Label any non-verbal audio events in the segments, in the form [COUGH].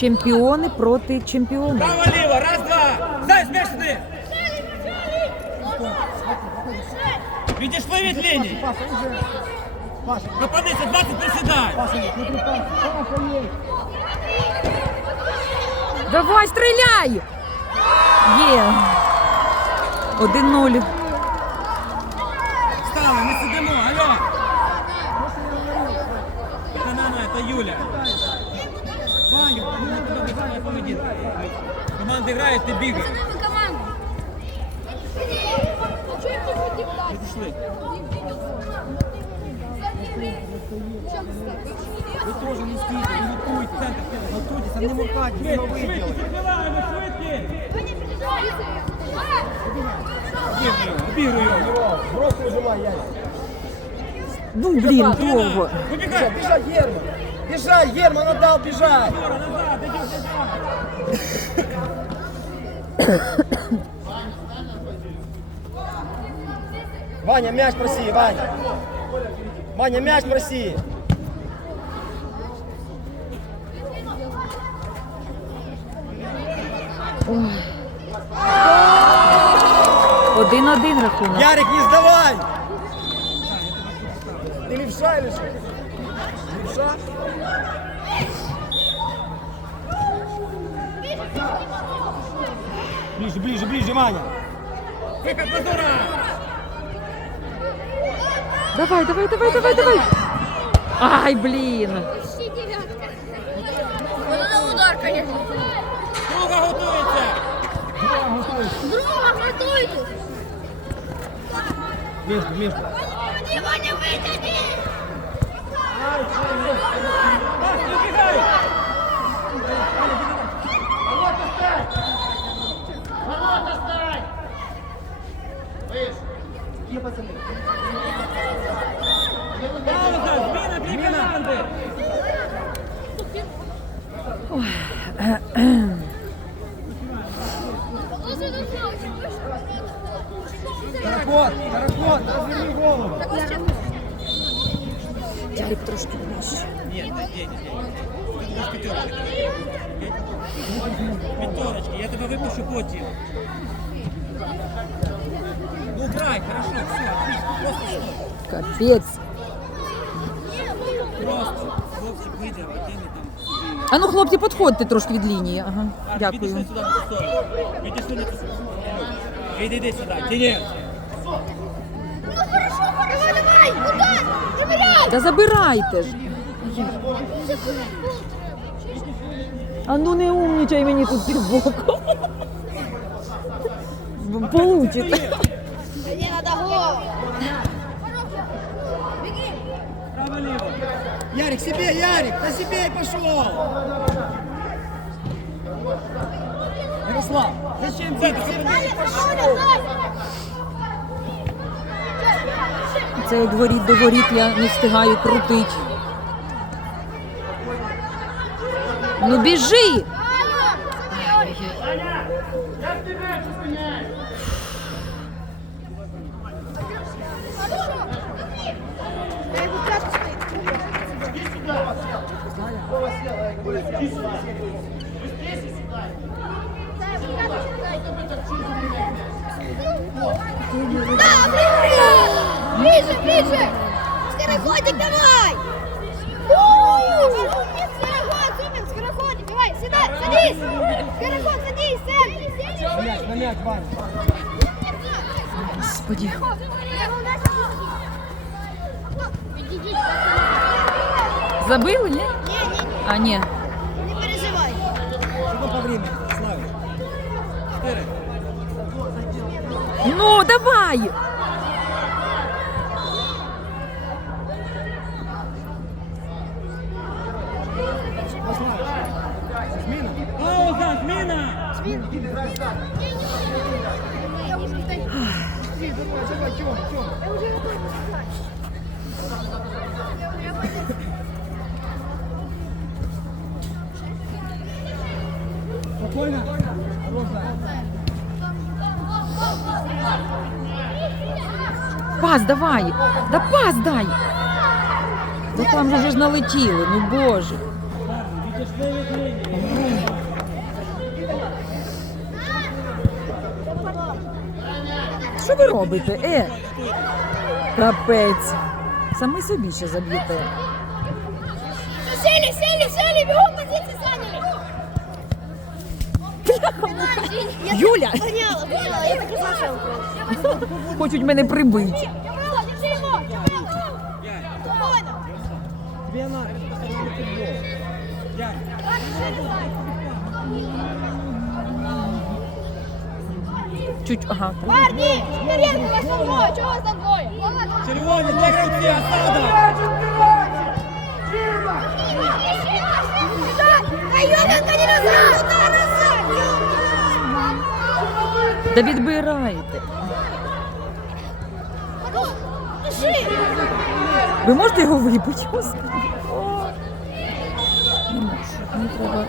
Чемпіони проти чемпіонів. Право-ліво, раз, два. Дай змішаний. Відійшли від лінії. Пропонуйся, 20 присідай. Давай, стріляй! Є. 1-0. Стали, не сидимо, алло. Це Нана, це Юля. Твоя поведінка. Команди грають, ти бігаєш. Відійшли. Вы тоже не спите, не готуйтесь. Готуйтесь, а не мукайте, не відкриваємо, швидкі. Обігруємо, обігруємо. Просто желай, Ярик. Ну, блін, довго. Вибігай. Бежать, Герман. Бежать, Герман отдал, бежать. Ваня, мяч проси, Ваня. Ваня, мяч проси. Один-один рахунок. Ярик, не сдавай. Ты левша или что? Левша? Ближе, ближе, ближе, Мазура. Давай, давай, давай, давай, давай. Ай. Вот это удар, конечно. Друга готується. Друга. Между, между. Ваня, вытяни! Пас, вибігай. Где пацаны? [CLEARS THROAT] Ярик трошки ближче. Ні, ні, ні. П'ятерочки. Я тебе випущу потім. Ну грай, хорошо, все, просто стой. Капець. Просто. Хлопчик вийде, а ти не там. А ну, хлопці, підходьте трошки від лінії. Ага, А, Відійшли дякую. сюди ту сторону. Відійшли на ту сторону. Іди, іди сюди, тяни. Та забирайте ж. А ну не умнічай мені тут півбоку. Получите. Мне надо голову. Беги! Право-ліво. Ярик, себе, Ярик, на себе и пошел. Ярослав, зачем ты? Цей дворіт до воріт я не встигаю крутить. Ну біжи! Ближе, ближе! Скороходик давай! Скороход, Зумин, скороходик, давай, сюда, садись! Скороход, садись, Сэм! На мяч, на мяч, Ваня. Господи. Забили, ні? Не-не-не, А, ні. не переживай. Что по времени, Славик? Чотири. Ну, давай! пас давай! Да пас дай! Та там же ж налетіли, ну боже. Що ви робите? Е? Капець. Самі собі ще заб'єте. Сілі, сілі, сілі, бігом! Юля! Хочуть мене прибити. Чуть, ага. Парни, Киренко, вас там двое, чего вас там двое? Червоні, де гравці, осада! Да, Юренко, не назад! Да відбирайте. Ви можете його? Господи. Не можу. Мені треба.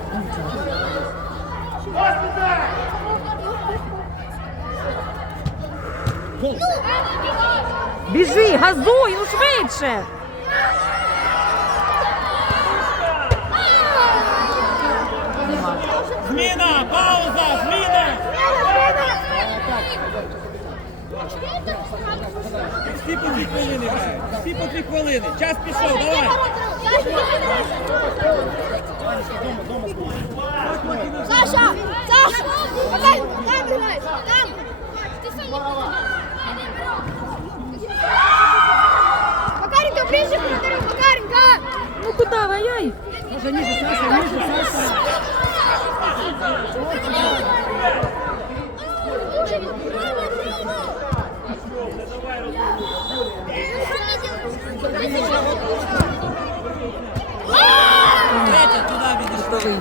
Біжи, газуй, ну швидше. Зміна, пауза, зміна! Всі по дві хвилини грають. Всі по дві хвилини. Час пішов, давай. Саша! Саша! Давай, там ближе к вратарю! Макаренко! Ну куди, ай-яй? Саша, ниже, Саша, ниже, Саша. Третя туди відійшли.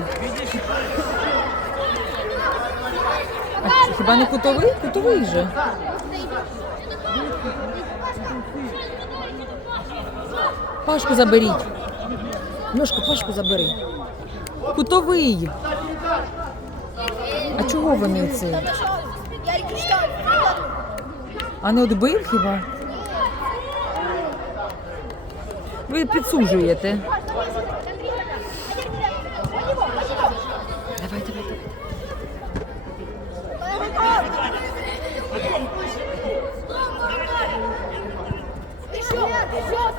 Хіба не кутовий? Кутовий же. Пашку заберіть. Льошка, Пашку забери. Кутовий. А чого вони це? А не отбив хіба? Ви підсуджуєте. Давай, давай, давай. Еще! Еще!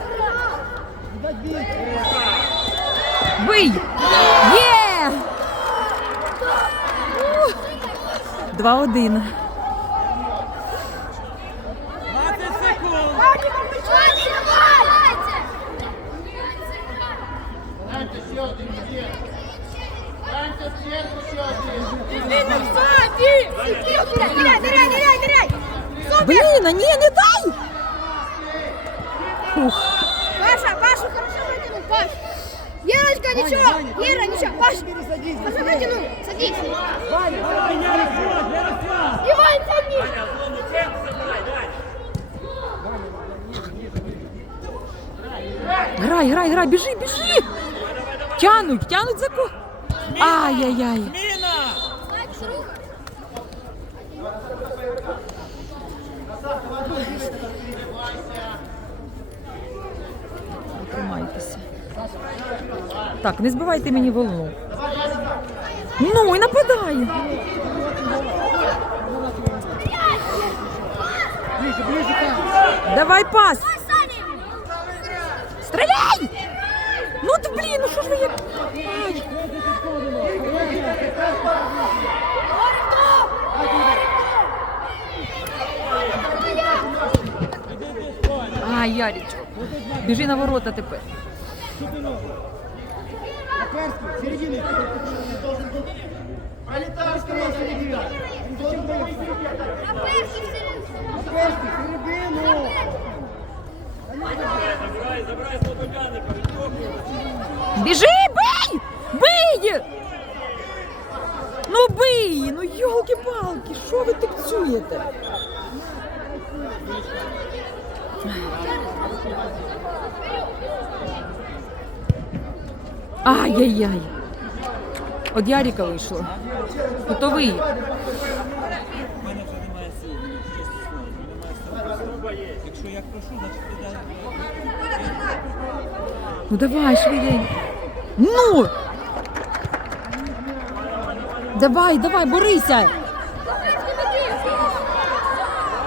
Бий! Є! Ух! Два-один. Грай, грай, грай, біжи, біжи! Тянуть, тянуть за ко. Ай-яй-яй. Тримайтеся. Так, не збивайте мені волну. Ну і нападай. Ближе, ближе. Давай пас. Стріляй! Ну ти, блін, ну що ж ви. Ай. Ай, Ярічко. Біжи на ворота тепер. Боишься? Перский, середину. Біжи, бий! Бий! Ну бий! Ну йолки-палки, що ви текцюєте? Ай-яй-яй. От Яріка вийшло. Готовий. Якщо я прошу, значить ти Ну давай, швидень. Ну! Давай, давай, борися!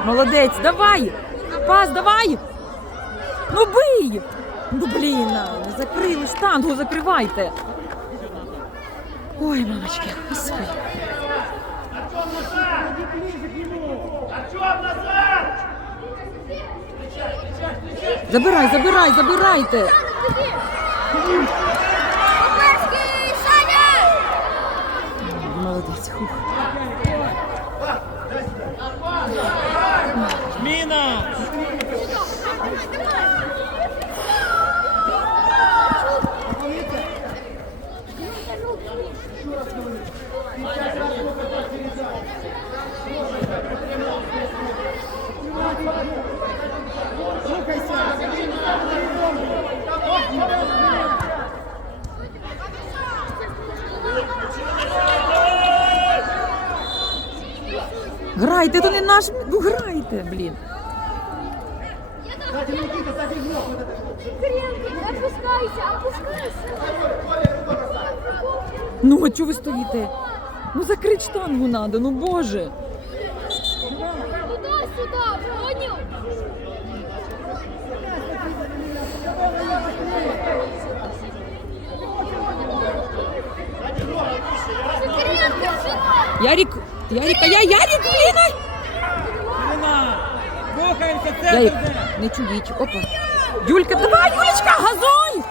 Молодець, давай! Пас, давай! Ну бий! Ну блін, закрили штангу, закривайте. Ой, мамочки, господи. Забирай, забирай, забирайте. Суперський, Саня! Молодець. Хух. Зміна! Грайте, то не наш. Ну грайте, блін. Ну, а чого ви стоїте? Ну закрить штангу надо, ну боже. Туда-сюда, понял? Секретка, жена! Ярік, а я Ярік, блін! Зміна! Рухаємося, це Ярік, буде! не чудіть. Опа. Юлька, давай, Юлечка, газуй!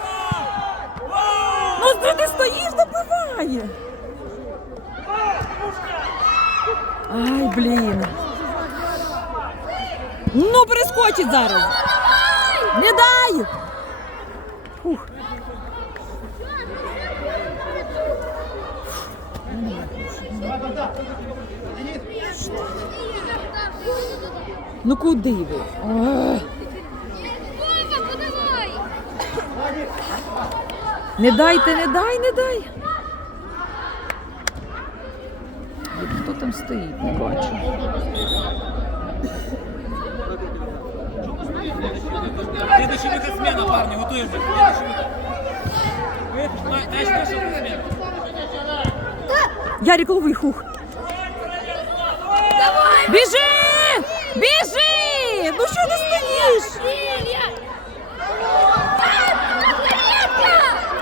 Ну, де ти стоїш, добиває. Ай, блін. Ну, перескочить зараз. Не дай! Фух. Ну куди ви? Не дайте, не дай, не дай. Хто там стоїть? Не бачу. Дай- Дай ще вихід зміна. Ярик, лови хух. Біжи! Біжи! Ну що ти стоїш?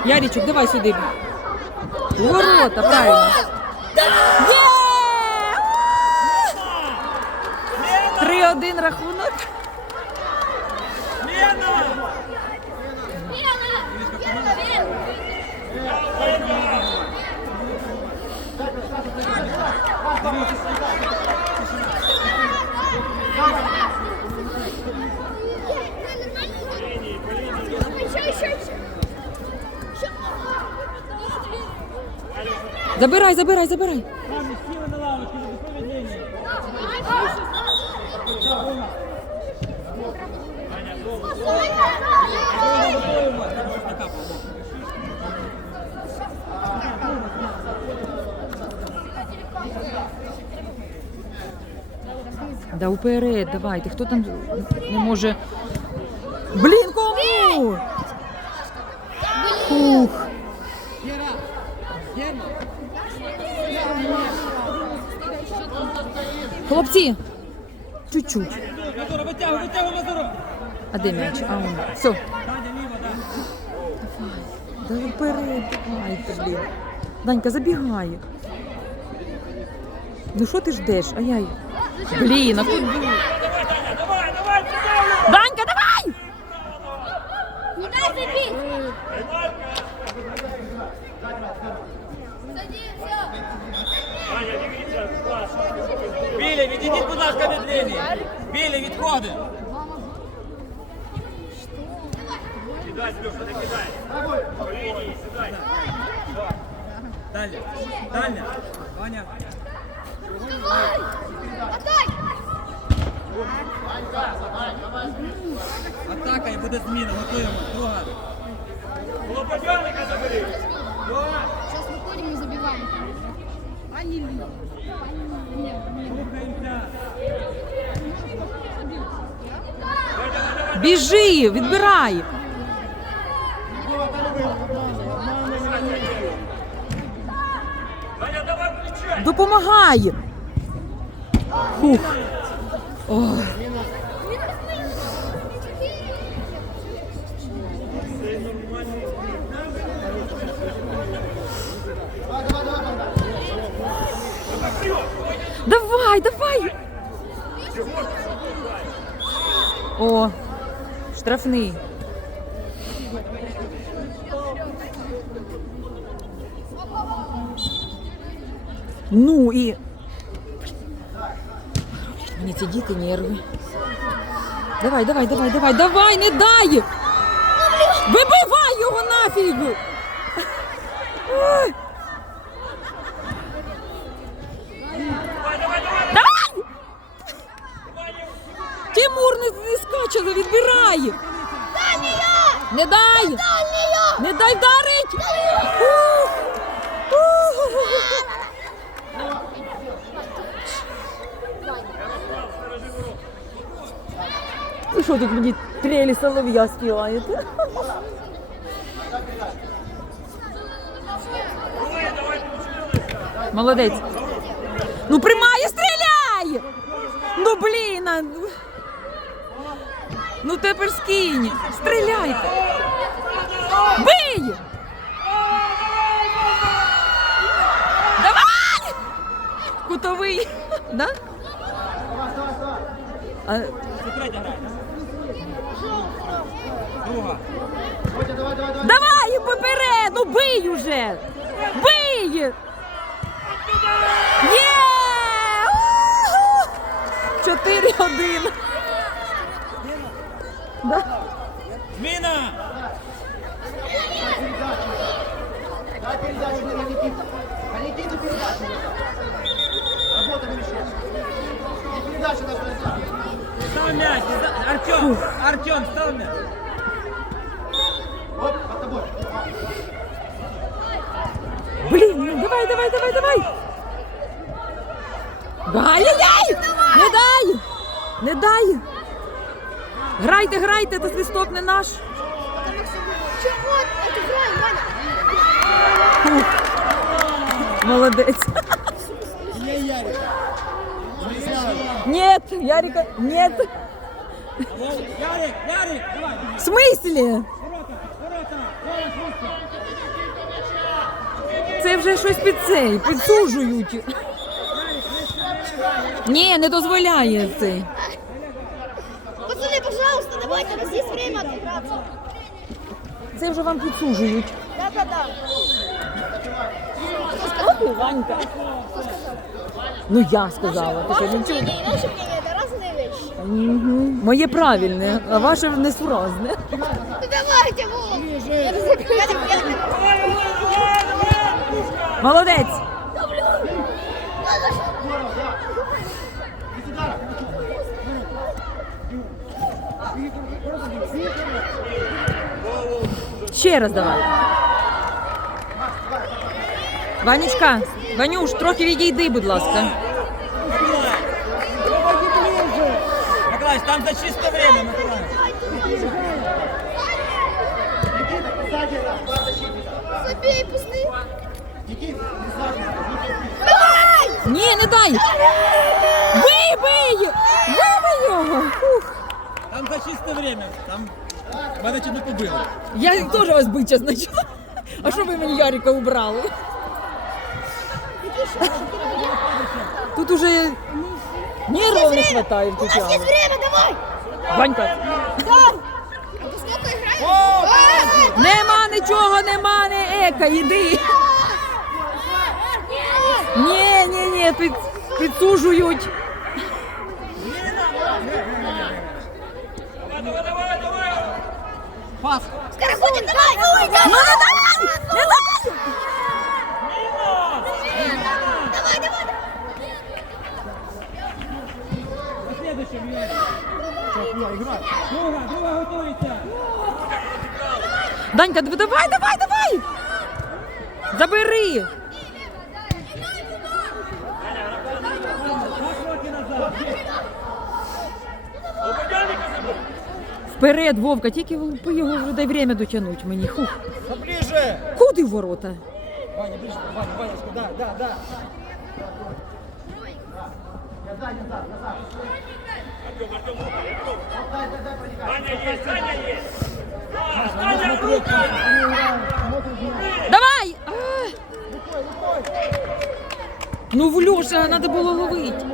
Ярічок, давай сюди. У Ворота, правильно. Є! Три-один рахунок. Забирай, забирай, забирай. Да уперед, давайте. Хто там не може. Хлопці, чуть-чуть. А де м'яч? А, он. Все. Давай. да. Да вперед, блін. Данька, забігай. Ну що ти ждеш? Ай-яй. Блін, а куди? Давай, Даня, давай, давай, витягуй. Данька, давай! Не дай забить! Білі, відійдіть, будь ласка, від лінії. Білі, відходи. Далі, далі. Ваня, Давай! Отдай! атака і буде зміна, готуємо. Друга. Лопатяника забери. Сейчас выходим и забиваем. Они ли? Рухаємося. Біжи, відбирай. Допомагай. Фух. Ой. Давай, давай. О, штрафний. Ну і. Мені ці діти нерви. Давай, давай, давай, давай, давай, не дай! Вибивай його нафіг! Ой. Давай! Тимур не, не скаче, не Відбирай! Не дай! Не дай вдарить! Ви що тут мені трелі солов'я співаєте? Молодець. Ну приймає, стріляй! Ну блін! Ну тепер скинь! Стріляйте! Бий! Давай! Кутовий! Да? А... Давай поперед! Ну бий уже! Бий! Є! 4-1! Зміна! Дай передачу на Никиту. На Никиту передачу. Работа мяче. Передача на. Став м'яч! не Артем! Артем, став м'яч! Оп, под тобой. Блін, ну давай, давай, давай, давай. Ай-яй-яй! Не дай! Не дай! Грайте, грайте, то свисток не наш. Это игра, Ваня. Молодець. Нет, Ярика, нет. Ярик! Ярик! Давай! В смислі? Це вже щось під цей, підсужують. Ні, не дозволяє цей. Це вже вам підсужують. Так, так. Ой, Ванька. Ну я сказала, ти що Ваше не чула? мнение и наше мнение – это разные вещи. Мгм. Моє правильне, а ваше несуразне. Ну давайте, Вов. Я так- я так- Молодець. Ще раз давай. Ванечка, Ванюш, трохи відійди, будь ласка. Миколаївич, там за чисте время, Миколаївич. Забей, пусты. Ні, не дай! Бий, бий! Бий його! Фух. Там за чисте время. Там мене чи не побили. Я теж вас бить почала. А що ви мені Ярика убрали? Тут уже нервов не хватає У нас есть время, давай. Ванька. А сколько? Нема нічого, нема, не ека, іди. Ні, ні, ні, підсужують. Пас. Скороходим, давай. Ой, Ну не давай! Не давай! Давай, давай. давай! следующем м'яч. Сейчас. Друга, друга готується. Данька, давай, давай, давай! Забери! Два кроки назад. Вперед, Вовка, тільки по його вже дай время дотягнуть мені. Хух. Да ближе. Куди в ворота? Ваня, ближе. Ваня, Ванечка, да, да, да. Я да, назад, назад. Давай! А! Ну, в Льоша, треба було ловити.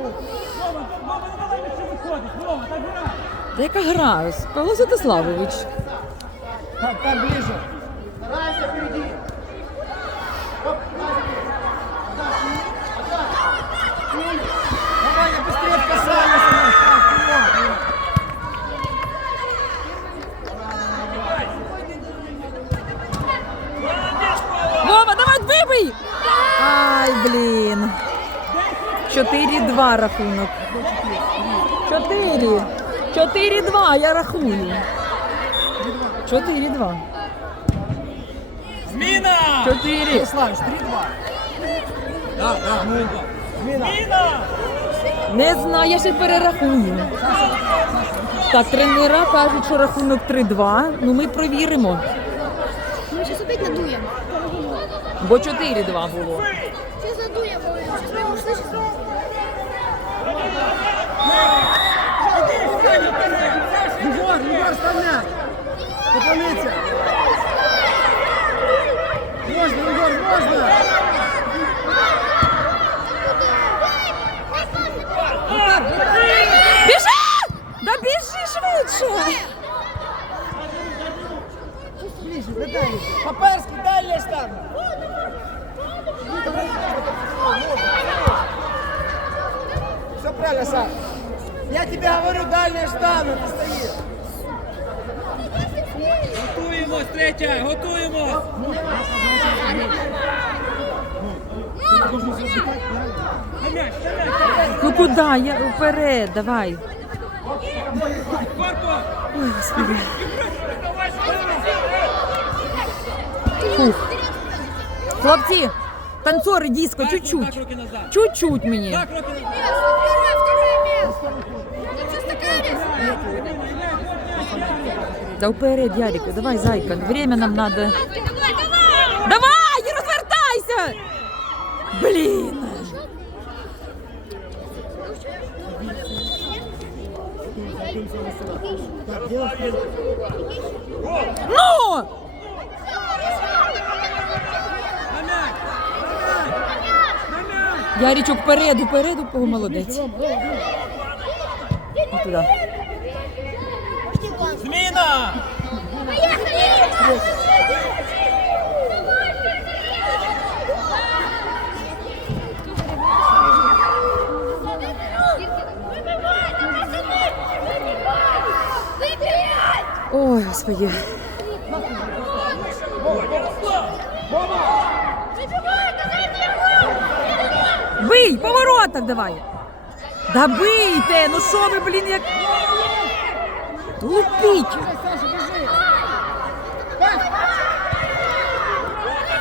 Та яка гра? Павло Святославович. Там, там ближе. Старайся впереди. Оп, Давай, я быстрее в касание. Вова, давай вибий! Ай, блін. 4-2 рахунок. 4. 4-2, я рахую. 4-2. Зміна! 4. Славиш, 3-2. Да, да, ну, Зміна. Не знаю, я ще перерахую. Так, тренера кажуть, що рахунок 3-2. Ну ми провіримо. Мы сейчас опять надуем. Бо 4-2 було. Сейчас надуем. Сейчас мы ушли, сейчас Егор, Егор, вставляй. Пополниться. Можно, Егор, можно. Біжи! Да біжи швидше! Ближе, дай. Дальний штанга. Все правильно, Саш. Я тебе говорю, дальняя штанга, ты стоишь. Готуємось, третя, готуємось! Ну куди? Я вперед, давай. Ой, господи. Фух. Хлопці, танцори диско, чуть-чуть. Чуть-чуть мені. Так, руки назад! Да вперед, Ярика, давай, зайка. Время нам надо. Давай! Давай, розвертайся! Блін. Ну! М'яч! Вперед, вперед, о, молодець. Туди. Зміна! Ой, господи. Бий, повороток давай. Да бийте, ну що ви, блін, як... Лупіть.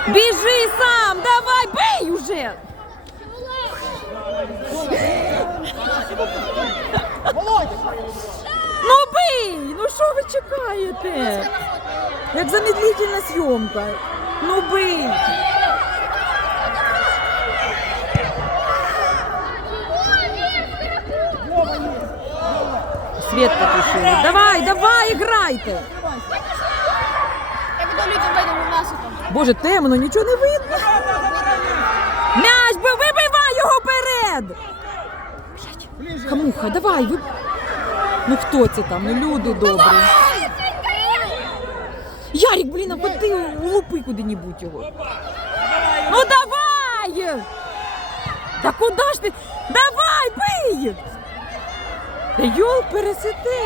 Біжи сам, давай, бий уже. Ну бий, ну що ви чекаєте? Як замедлительна зйомка. Ну бий. Свет потушили. Давай, давай, грайте. Я буду людям пойду насыпом. Боже, темно, нічого не видно. М'яч, би- вибивай його вперед. Камуха, давай. Ви... Ну хто це там? Ну люди добрі. Ярик, блін, а ходи лупи куди-небудь його. Ну давай! Та куди ж ти? Давай, бий! Йол пересите.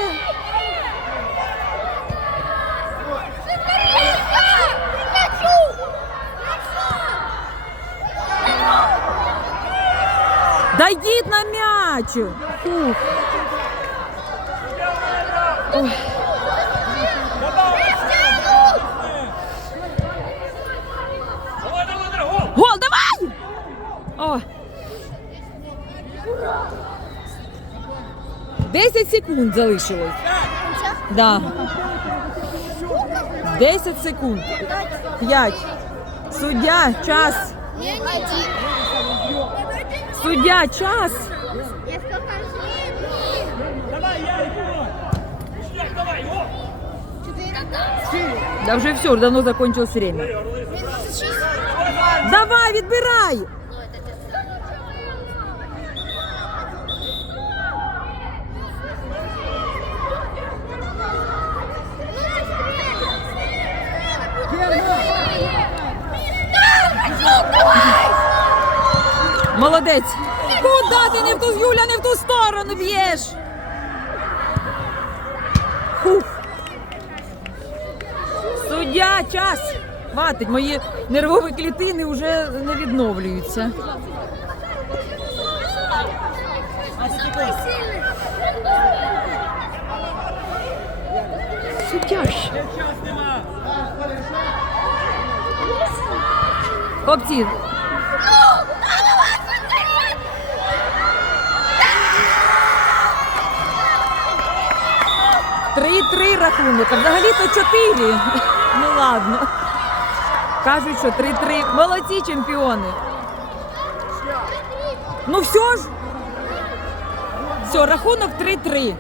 Да йдіть на м'ячу. Фух. Ой. 10 секунд залишилось. Да. 10 секунд. 5. Суддя, час. Суддя, час. Да уже все, давно закончилось время. Давай, відбирай! Молодець! Куда ти не в ту Юля, не в ту сторону б'єш? Суддя, час! Хватить, мої нервові клітини вже не відновлюються. Суддя ж. Хлопці, Три-три рахунок, а взагалі-то чотири. Ну ладно. Кажуть, що три-три. Молодці чемпіони. Ну все ж. Все, рахунок 3-3.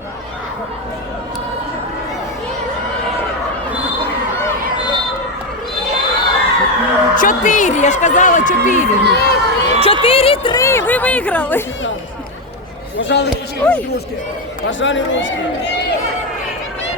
Чотири, я ж казала чотири. Чотири-три, ви виграли. Пожали ручки дружки. Пожали ручки.